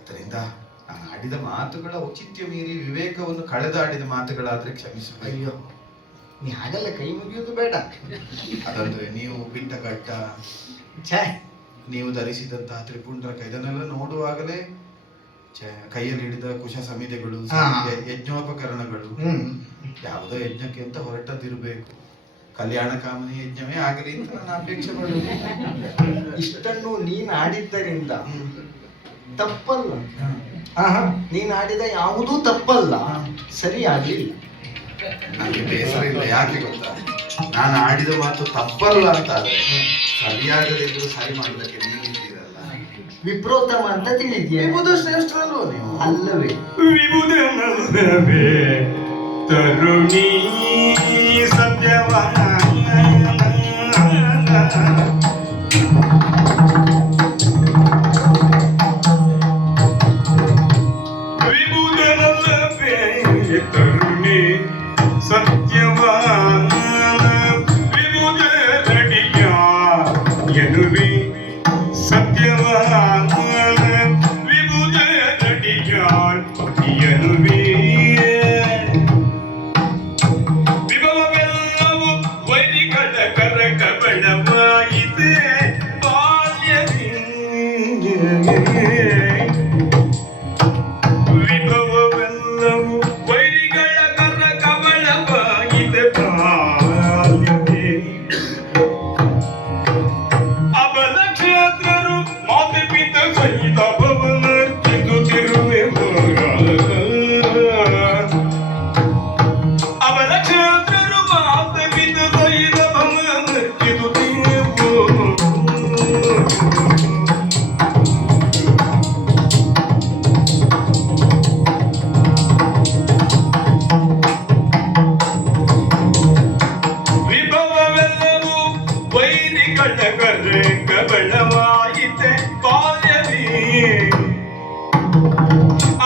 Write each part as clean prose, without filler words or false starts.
ಆದ್ದರಿಂದ ನಾನು ಆಡಿದ ಮಾತುಗಳ ಔಚಿತ್ಯ ಮೀರಿ ವಿವೇಕವನ್ನು ಕಳೆದಾಡಿದ ಮಾತುಗಳಾದ್ರೆ ಕ್ಷಮಿಸಬೇಕು. ಅಯ್ಯೋ, ನೀ ಹಾಗೆಲ್ಲ ಕೈ ಮುಗಿಯೋದು ಬೇಡ. ಅದಂದ್ರೆ ನೀವು ಬಿಟ್ಟ ಗಡ್ಡ, ಛೇ, ನೀವು ಧರಿಸಿದಂತಹ ತ್ರಿಪುಂಡ್ರಕ ಇದನ್ನೆಲ್ಲ ನೋಡುವಾಗಲೇ ಕೈಯಲ್ಲಿ ಹಿಡಿದ ಕುಶ ಸಮಿತಿಗಳು, ಯಜ್ಞೋಪಕರಣಗಳು, ಯಾವುದೋ ಯಜ್ಞಕ್ಕೆ ಅಂತ ಹೊರಟದಿರಬೇಕು. ಕಲ್ಯಾಣ ಕಾಮನಿ ಯಜ್ಞವೇ ಆಗಲಿ ಅಂತ ನಾನು ಅಪೇಕ್ಷೆ ಪಡುವುದು. ಇಷ್ಟನ್ನು ನೀನು ಆಡಿದ್ದರಿಂದ ತಪ್ಪಲ್ಲ. ನೀನು ಆಡಿದ ಯಾವುದೂ ತಪ್ಪಲ್ಲ, ಸರಿ ಆಗ್ಲಿಲ್ಲ. ನನಗೆ ಬೇಸರ ಇಲ್ಲ. ಯಾಕೆ ಗೊತ್ತಾ, ನಾನು ಆಡಿದ ಮಾತು ತಪ್ಪಲ್ಲ ಅಂತ ಆದ್ರೆ ಸರಿಯಾಗದಿದ್ರು ಸರಿ ಮಾಡೋದಕ್ಕೆ ನೀವಿದ್ದೀರಲ್ಲ. ವಿಪ್ರೋತ್ತಮ ಅಂತ ತಿಳಿದ್ಯಾ? ವಿಭುದ ಶ್ರೇಷ್ಠರಲ್ವ ನೀವು? ಅಲ್ಲವೇ? ವಿಭುದನಲ್ಲವೇ ತರುಣಿ ಸತ್ಯವಾನ ವಿಭುದನಲ್ಲವೇ ತರುಣಿ ಸತ್ಯವಾನ ವಿಭುದ ರಡಿಯ ಎನ್ನುವೆ ಸತ್ಯವಾನ ವಿಭುದ ರಡಿಯ ಎನ್ನುವೆ ವಿಭವವೆಲ್ಲವೂ ವೈರಿಗಳ ಕರಕಬಳವಾಯಿತೆ ವಿಭವವೆಲ್ಲವೂ ವೈರಿಗಳ ಕರಕಬಳವಾಯಿತೆ ಬಾಲ್ಯವೇ ಅಬಲ ಕ್ಷೇತ್ರರು ಮಾತೆ ಪಿತ ಸಹಿತ ಭವನರ್ಚಿಸುತ್ತಿರುವೆ ಅಬಲ ಕ್ಷೇತ್ರರು ಮಾತೆ ಪಿತ ಸಹಿತ ಭವನರ್ಚಿಸುತ್ತಿರುವು ವಿಭವವೆಲ್ಲವೂ ವೈರಿಗಳ ಕಬಳವಾಯಿತೆ ಬಾಲ್ಯವೇ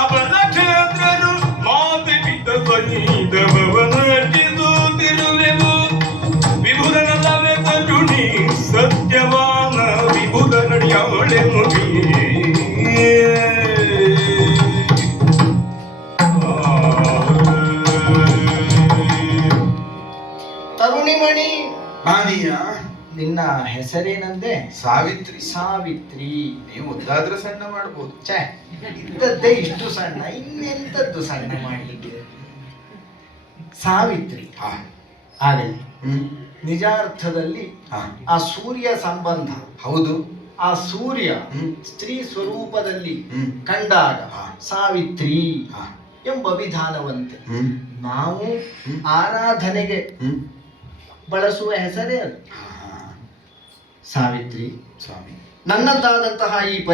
ಅಬಲ ಕ್ಷೇತ್ರರು ಮಾತೆ ಪಿತ ಸಹಿತ ಭವನರ್ಚಿಸುತ್ತಿರುವೆವು ವಿಭುದನಲ್ಲವೇ ತರುಣಿ ಸತ್ಯವಾನ ವಿಭುದ ನಡಿಯವಳೆ ಮುಗಿ ತರುಣಿಮಣಿ, ಮಾನೀಯ, ನಿನ್ನ ಹೆಸರೇನಂದೆ? ಸಾವಿತ್ರಿ. ಸಾವಿತ್ರಿ. ನೀವು ಮುದ್ದಾದ್ರೆ ಸಣ್ಣ ಮಾಡ್ಬೋದು. ಛೇ, ಇದ್ದದ್ದೇ ಇಷ್ಟು ಸಣ್ಣ, ಇನ್ನೆಂತದ್ದು ಸಣ್ಣ ಮಾಡಲಿಕ್ಕೆ? ಸಾವಿತ್ರಿ ಹಾ, ಆಗಲಿ. ನಿಜಾರ್ಥದಲ್ಲಿ ಹಾ, ಆ ಸೂರ್ಯ ಸಂಬಂಧ, ಹೌದು. ಆ ಸೂರ್ಯ ಸ್ತ್ರೀ ಸ್ವರೂಪದಲ್ಲಿ ಹ್ಮ್. ಕಂಡಾಗ ಹಾ. ಸಾವಿತ್ರಿ ಹಾ. ಎಂಬ ವಿಧಾನವಂತೆ ಹ್ಮ್. ನಾವು ಆರಾಧನೆಗೆ ಹ್ಮ್. ಬಳಸುವ ಹೆಸರೇ ಅದು. ಹಾ, ಸಾವಿತ್ರಿ, ಸ್ವಾಮಿ. ನನ್ನದಾದಂತಹ ಈ